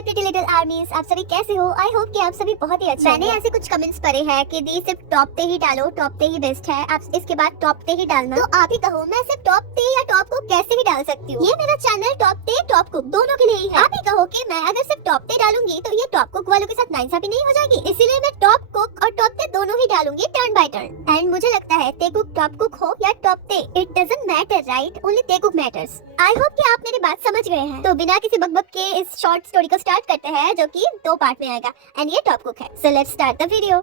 हाय pretty little आर्मीज, आप सभी कैसे हो? आई होप कि आप सभी बहुत ही अच्छे हैं। मैंने ऐसे कुछ कमेंट्स पढ़े हैं कि दी सिर्फ टॉप पे ही डालो, टॉप पे ही बेस्ट है, आप इसके बाद टॉप पे ही डालना। तो आप ही कहो मैं सिर्फ टॉप पे या टॉप कुक कैसे ही डाल सकती हूँ? ये मेरा चैनल टॉप पे टॉप कुक दोनों के लिए ही है। आप ही कहो कि मैं अगर सिर्फ टॉप पे डालूंगी तो ये टॉप कुक वालों के साथ नाइंसाफी नहीं हो जाएगी? इसीलिए मैं टॉप कुक और टॉप पे दोनों ही डालूंगी टर्न बाय टर्न। एंड मुझे लगता है ते कुक टॉप कुक हो या टॉप पे, it doesn't matter right, only ते कुक मैटर्स। आई होप कि आप मेरी बात समझ गए हैं। तो बिना किसी बकबक के इस शॉर्ट स्टोरी को स्टार्ट करते हैं जो कि 2 पार्ट में आएगा एंड ये टॉप कुक है। So let's start the video.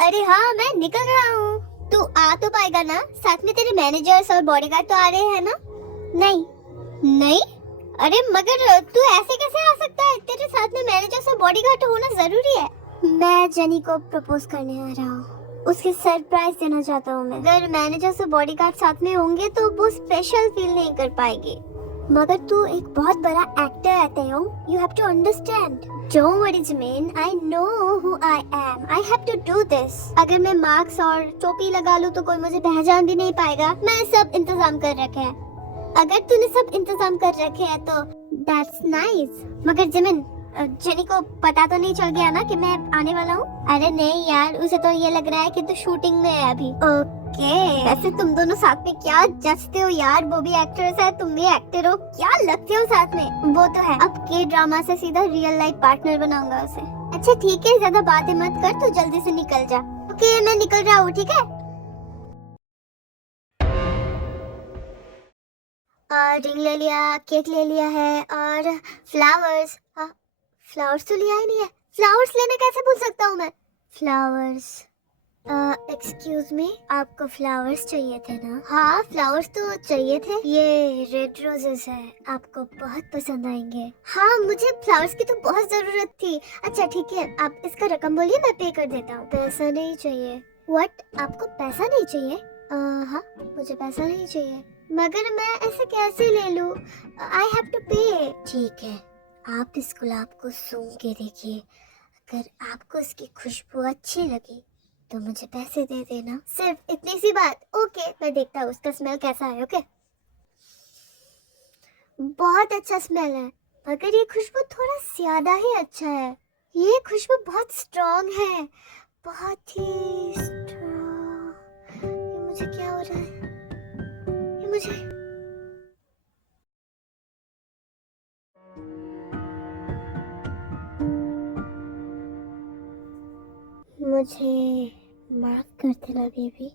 अरे हाँ, मैं निकल रहा हूँ। तू आ तो पाएगा ना? साथ में तेरे मैनेजर्स और बॉडीगार्ड तो आ रहे हैं ना? नहीं? अरे मगर तू ऐसे कैसे आ सकता है? तेरे साथ में मैनेजर्स और बॉडीगार्ड होना जरूरी है। मैं जेनी को प्रपोज करने आ रहा हूँ, उसके सरप्राइज देना चाहता हूँ मैं। अगर मैनेजर से बॉडीगार्ड साथ में होंगे तो वो स्पेशल फील नहीं कर पाएगी। मगर तू एक बहुत बड़ा एक्टर है तेयोंग, you have to understand. Don't worry Jimin, I know who I am. I have to do this. अगर मैं मास्क और टोपी लगा लूँ तो कोई मुझे पहचान भी नहीं पाएगा। मैंने सब इंतजाम कर रखे हैं। अगर तूने सब इंतजाम कर रखे हैं तो that's nice. मगर जिमिन, जेनी को पता तो नहीं चल गया ना कि मैं आने वाला हूँ? अरे नहीं यार, उसे तो ये लग रहा है कि तू शूटिंग में है अभी। ओके, वैसे तुम दोनों साथ में क्या जचते हो यार, वो भी एक्ट्रेस है, तुम भी एक्टर हो, क्या लगते हो साथ में। वो तो है, अब के ड्रामा से सीधा रियल लाइफ पार्टनर बनाऊंगा उसे। अच्छा ठीक है, ज्यादा बातें मत कर, तू जल्दी से निकल जा। ओके मैं निकल रहा हूँ, ठीक है? रिंग ले लिया, केक ले लिया है और फ्लावर्स। फ्लावर्स तो लिया ही नहीं है। फ्लावर्स लेने कैसे भूल सकता हूँ मैं? फ्लावर्स, एक्सक्यूज मी, आपको फ्लावर्स चाहिए थे ना? हाँ फ्लावर्स तो चाहिए थे। ये रेड रोजेस है, आपको बहुत पसंद आएंगे। हाँ मुझे फ्लावर्स की तो बहुत जरूरत थी। अच्छा ठीक है, आप इसका रकम बोलिए, मैं पे कर देता हूँ। पैसा नहीं चाहिए। व्हाट, आपको पैसा नहीं चाहिए? हाँ मुझे पैसा नहीं चाहिए। मगर मैं ऐसे कैसे ले लूँ? आई हैव टू पे। ठीक है, आप इस गुलाब को सूंघ के देखिए, अगर आपको इसकी खुशबू अच्छी लगी तो मुझे पैसे दे देना। सिर्फ इतनी सी बात। ओके मैं देखता हूँ उसका स्मेल कैसा है। ओके, बहुत अच्छा स्मेल है, मगर ये खुशबू थोड़ा ज्यादा ही अच्छा है। ये खुशबू बहुत स्ट्रॉन्ग है, बहुत ही स्ट्रॉन्ग। ये मुझे क्या हो रहा है? ये मुझे माफ कर देना बेबी।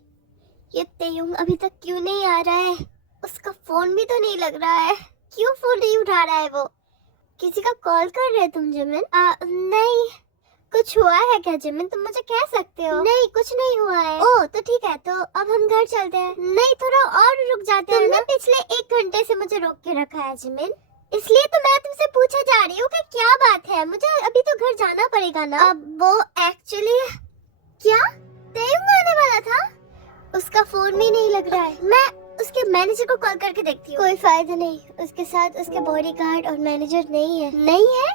ये तेयुंग अभी तक क्यों नहीं आ रहा है? उसका फोन भी तो नहीं लग रहा है। क्यों फोन नहीं उठा रहा है वो? किसी का कॉल कर रहे तुम जिमिन? नहीं, कुछ हुआ है क्या जिमिन? तुम मुझे कह सकते हो। नहीं कुछ नहीं हुआ है। ओह तो ठीक है, तो अब हम घर चलते हैं। नहीं थोड़ा और रुक जाते हैं। तुमने पिछले 1 घंटे से मुझे रोक के रखा है जिमिन, इसलिए तो मैं तुमसे पूछे जा रही हूँ कि क्या बात है। मुझे अभी तो घर जाना पड़ेगा ना। अब वो एक्चुअली क्या तेयुंग आने वाला था, उसका फोन भी नहीं लग रहा है। मैं उसके मैनेजर को कॉल करके देखती हूँ। कोई फायदा नहीं, उसके साथ उसके बॉडीगार्ड और मैनेजर नहीं है। नहीं है?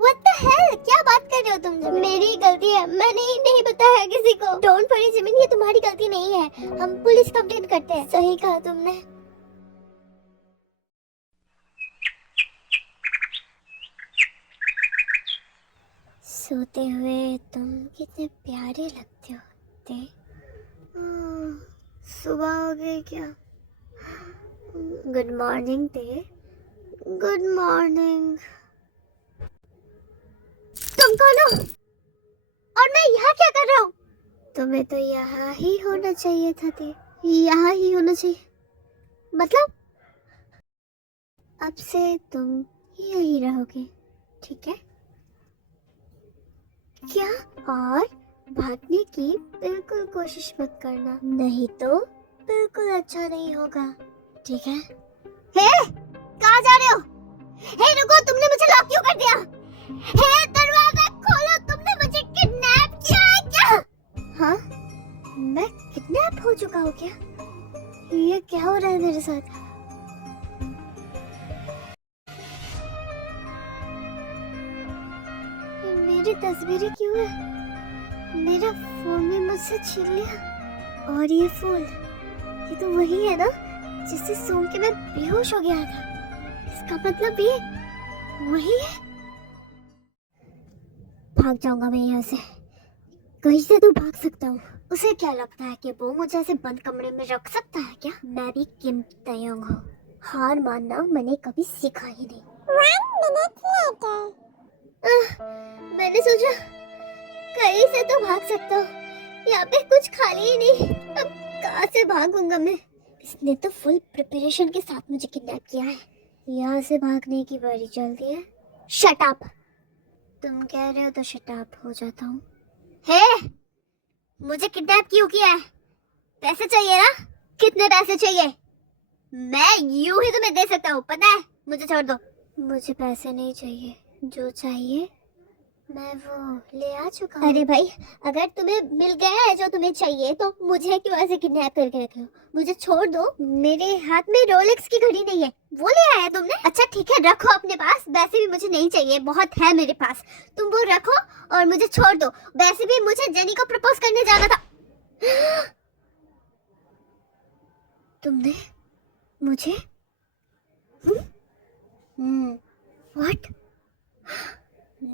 What the hell? क्या बात कर रहे हो तुम जिमिन? मेरी गलती है, मैंने नहीं बताया किसी को। Don't worry जिमिन, ये तुम्हारी गलती नहीं है, हम पुलिस कंप्लेंट करते हैं। सही कहा तुमने। सोते हुए तुम कितने प्यारे लगते हो ते। सुबह हो गई क्या? गुड मॉर्निंग ते। Good morning. तुम कौन हो और मैं यहाँ क्या कर रहा हूँ? तुम्हें तो यहाँ ही होना चाहिए था ते, यहाँ ही होना चाहिए। मतलब अब से तुम यही रहोगे, ठीक है? क्या? और भागने की बिल्कुल कोशिश मत करना, नहीं तो बिल्कुल अच्छा नहीं होगा, ठीक है? हे, कहाँ जा रहे हो? हे रुको, तुमने मुझे लॉक क्यों कर दिया? हे दरवाजा खोलो, तुमने मुझे किडनैप किया है क्या? हाँ, मैं किडनैप हो चुका हूँ क्या? ये क्या हो रहा है मेरे साथ? मेरी तस्वीरें क्यों है? मेरा फोन भी मुझसे छीन लिया। और ये फूल, ये तो वही है ना जिससे सूंघ के मैं बेहोश हो गया था। इसका मतलब ये वही है। भाग जाऊंगा मैं यहाँ से। कहीं से तो भाग सकता हूँ। उसे क्या लगता है कि वो मुझे ऐसे बंद कमरे में रख सकता है क्या? मैं भी किम तयंग हूँ, हार मानना मैंने कभी सीखा ही नहीं। 1 minute later. मैंने सोचा कहीं से तो भाग सकता हूँ, यहाँ पे कुछ खाली ही नहीं। अब कहाँ से भागूंगा मैं? इसने तो फुल प्रिपरेशन के साथ मुझे किडनैप किया है। यहाँ से भागने की बारी चलती है। Shut up. तुम कह रहे हो तो शट अप हो जाता हूँ। हे, मुझे किडनैप क्यों किया है? पैसे चाहिए ना? कितने पैसे चाहिए? मैं यूं ही तुम्हें दे सकता हूँ, पता है? मुझे छोड़ दो। मुझे पैसे नहीं चाहिए, जो चाहिए मैं वो ले आ चुका हूँ। अरे भाई, अगर तुम्हें मिल गया है जो तुम्हें चाहिए तो मुझे क्यों ऐसे किडनैप करके रखे हो? मुझे छोड़ दो। मेरे हाथ में रोलेक्स की घड़ी नहीं है, वो ले आया तुमने? अच्छा ठीक है, रखो अपने पास। वैसे भी मुझे नहीं चाहिए, बहुत है मेरे पास। तुम वो रखो और मुझे छोड़ दो। वैसे भी मुझे जेनी को प्रपोज करने जाना था। तुमने मुझे व्हाट?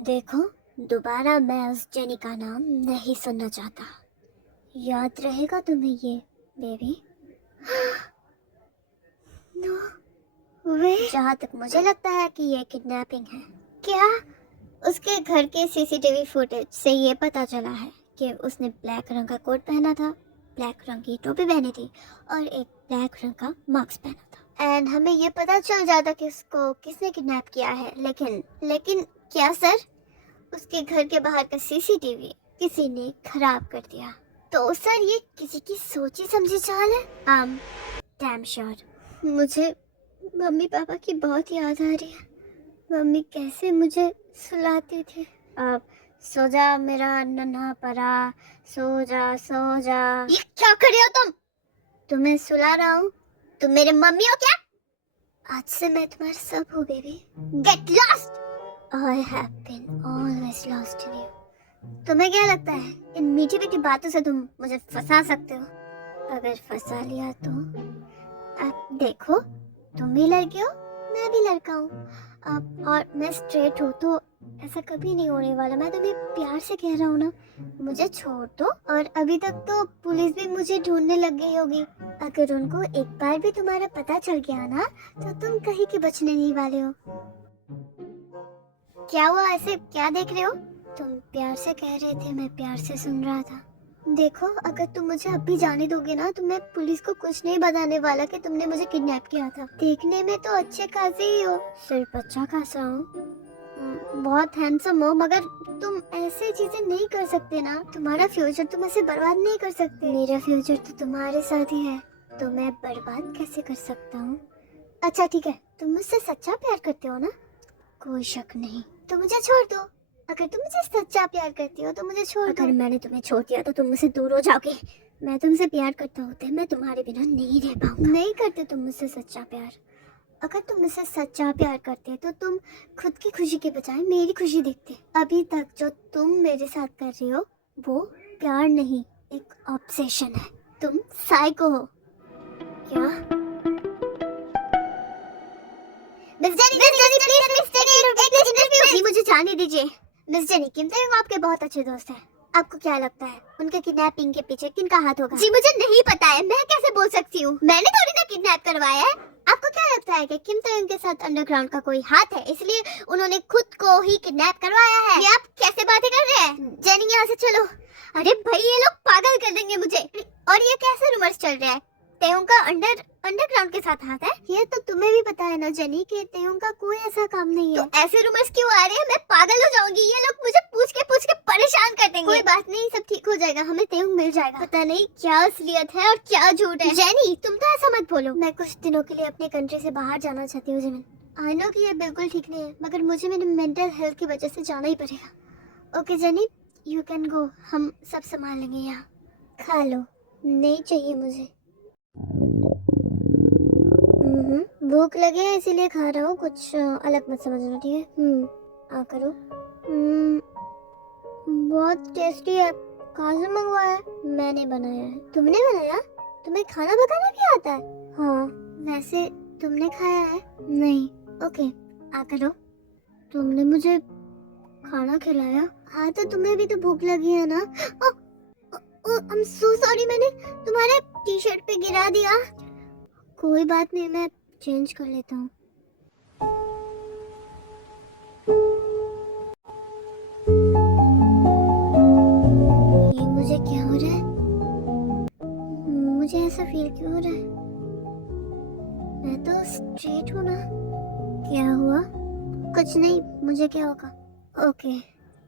देखो, दोबारा मैं उस जेनी का नाम नहीं सुनना चाहता। याद रहेगा तुम्हें ये, बेबी? नो वे। जहाँ तक मुझे लगता है कि ये किडनैपिंग है। क्या? उसके घर के सीसीटीवी फुटेज से ये पता चला है कि उसने ब्लैक रंग का कोट पहना था, ब्लैक रंग की टोपी पहनी थी और एक ब्लैक रंग का मास्क पहना था। एंड हमें ये पता चल जाता कि उसको किसने किडनैप किया है। लेकिन क्या सर? उसके घर के बाहर का सीसीटीवी किसी ने खराब कर दिया। तो सर ये किसी की सोची समझी चाल है? Damn sure. मुझे मम्मी पापा की बहुत याद आ रही है। मम्मी कैसे मुझे सुलाती थी। अब सो जा मेरा नन्हा परा, सो जा सो जा। ये क्या कर रहे हो तुम? तुम्हें सुला रहा हूँ। तुम मेरे मम्मी हो क्या? आज से मैं तुम्हारा सब हूँ baby. Get lost. I have been always lost in you. तुम्हें क्या लगता है इन मीठी मीठी बातों से तुम मुझे फंसा सकते हो? अगर फंसा लिया तो अब देखो, तुम भी लड़के हो, मैं भी लड़का हूँ। अब और मैं स्ट्रेट हूँ तो ऐसा कभी नहीं होने वाला। मैं तुम्हें प्यार से कह रहा हूँ ना, मुझे छोड़ दो। और अभी तक तो पुलिस भी मुझे ढूंढने लग गई होगी। अगर उनको एक बार भी तुम्हारा पता चल गया ना तो तुम कहीं के बचने नहीं वाले हो। क्या हुआ, ऐसे क्या देख रहे हो? तुम प्यार से कह रहे थे, मैं प्यार से सुन रहा था। देखो, अगर तुम मुझे अभी जाने दोगे ना तो मैं पुलिस को कुछ नहीं बताने वाला कि तुमने मुझे किडनैप किया था। देखने में तो अच्छे खासे ही हो, सिर्फ अच्छा खासा हो, बहुत हैंडसम हो, मगर तुम ऐसे चीजें नहीं कर सकते ना। तुम्हारा फ्यूचर तुम ऐसे बर्बाद नहीं कर सकते। मेरा फ्यूचर तो तुम्हारे साथ ही है, तो मैं बर्बाद कैसे कर सकता हूँ? अच्छा ठीक है, तुम मुझसे सच्चा प्यार करते हो ना? कोई शक नहीं। तो मुझे छोड़ दो। अगर तुम मुझे सच्चा प्यार करती हो तो मुझे छोड़ दो। अगर मैंने तुम्हें छोड़ दिया तो तुम मुझसे दूर हो जाओगे। मैं तुमसे प्यार करता होते मैं तुम्हारे बिना नहीं रह पाऊंगा। नहीं करते तुम मुझसे सच्चा प्यार। अगर तुम मुझसे सच्चा प्यार करते तो तुम खुद की खुशी के बजाय मेरी खुशी देखते। अभी तक जो तुम मेरे साथ कर रहे हो वो प्यार नहीं, एक ऑब्सेशन है। तुम साइको हो। क्या? मुझे जाने दीजिए। मिस जेनी, किम तयंग आपके बहुत अच्छे दोस्त हैं। आपको क्या लगता है उनके किडनैपिंग के पीछे किनका हाथ होगा? जी मुझे नहीं पता है, मैं कैसे बोल सकती हूँ? मैंने थोड़ी ना किडनैप करवाया है। आपको क्या लगता है कि किम तयंग के साथ अंडरग्राउंड का कोई हाथ है, इसलिए उन्होंने खुद को ही किडनैप करवाया है? ये आप कैसे बातें कर रहे हैं? जेनी यहाँ से चलो। अरे भाई, ये लोग पागल कर देंगे मुझे। और ये कैसे रूमर्स चल रहा है तेयोंग का अंडरग्राउंड के साथ हाथ है? ये तो तुम्हें भी पता है ना जेनी कि तेयोंग का कोई ऐसा काम नहीं है। तो ऐसे रूमर्स क्यों आ रहे हैं? मैं पागल हो जाऊंगी। ये लोग मुझे पूछ के परेशान कर देंगे। कोई बात नहीं, सब ठीक हो जाएगा, हमें तेयोंग मिल जाएगा। पता नहीं क्या असलियत है और क्या झूठ है। जेनी, तुम तो ऐसा मत बोलो। मैं कुछ दिनों के लिए अपने कंट्री से बाहर जाना चाहती हूँ जिमिन। आई नो कि ये बिल्कुल ठीक नहीं है, मगर मुझे मेरे मेंटल हेल्थ की वजह से जाना ही पड़ेगा। Okay jenny, you can go. हम सब संभाल लेंगे। यहाँ खा लो। नहीं चाहिए मुझे। भूख लगे है इसीलिए खा रहा हूँ, कुछ अलग मत समझना, ठीक है? आ करो। बहुत टेस्टी है। कहाँ से मंगवाया है? मैंने बनाया है। तुमने बनाया? तुम्हें खाना पकाना भी आता है? हाँ। वैसे तुमने खाया है? नहीं। ओके, आ करो। तुमने मुझे खाना खिलाया। हाँ तो तुम्हें भी तो भूख लगी है ना। आई एम सो सॉरी, मैंने तुम्हारे टी शर्ट पे गिरा दिया। कोई बात नहीं, मैं चेंज कर लेता हूँ। ये मुझे क्या हो रहा है? मुझे ऐसा फील क्यों हो रहा है? मैं तो स्ट्रेट हूँ ना। क्या हुआ? कुछ नहीं, मुझे क्या होगा। ओके,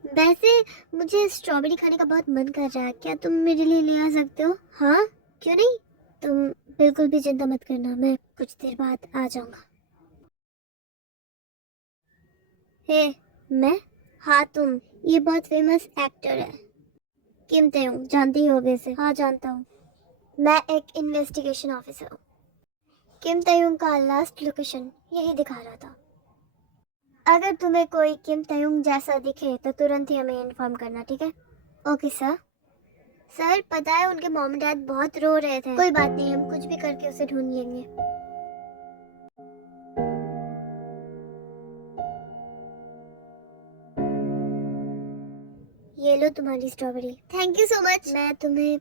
वैसे मुझे स्ट्रॉबेरी खाने का बहुत मन कर रहा है, क्या तुम मेरे लिए ले आ सकते हो? हाँ, क्यों नहीं। तुम बिल्कुल भी चिंता मत करना, मैं कुछ देर बाद आ जाऊंगा। हे, मैं? हाँ तुम, ये बहुत फेमस एक्टर है किम ताeyong, जानती ही होगे इसे। हाँ जानता हूँ, मैं एक इन्वेस्टिगेशन ऑफिसर हूँ। किम ताeyong का लास्ट लोकेशन यही दिखा रहा था। अगर तुम्हें कोई किम ताeyong जैसा दिखे तो तुरंत ही हमें इन्फॉर्म करना, ठीक है? Okay sir. सर पता है उनके मॉम डैड बहुत रो रहे थे। कोई बात नहीं, हम कुछ भी करके उसे ढूंढ लेंगे। ये लो तुम्हारी strawberry. Thank you so much. मैं तुम्हें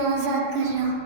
आजाद कर रहा हूँ।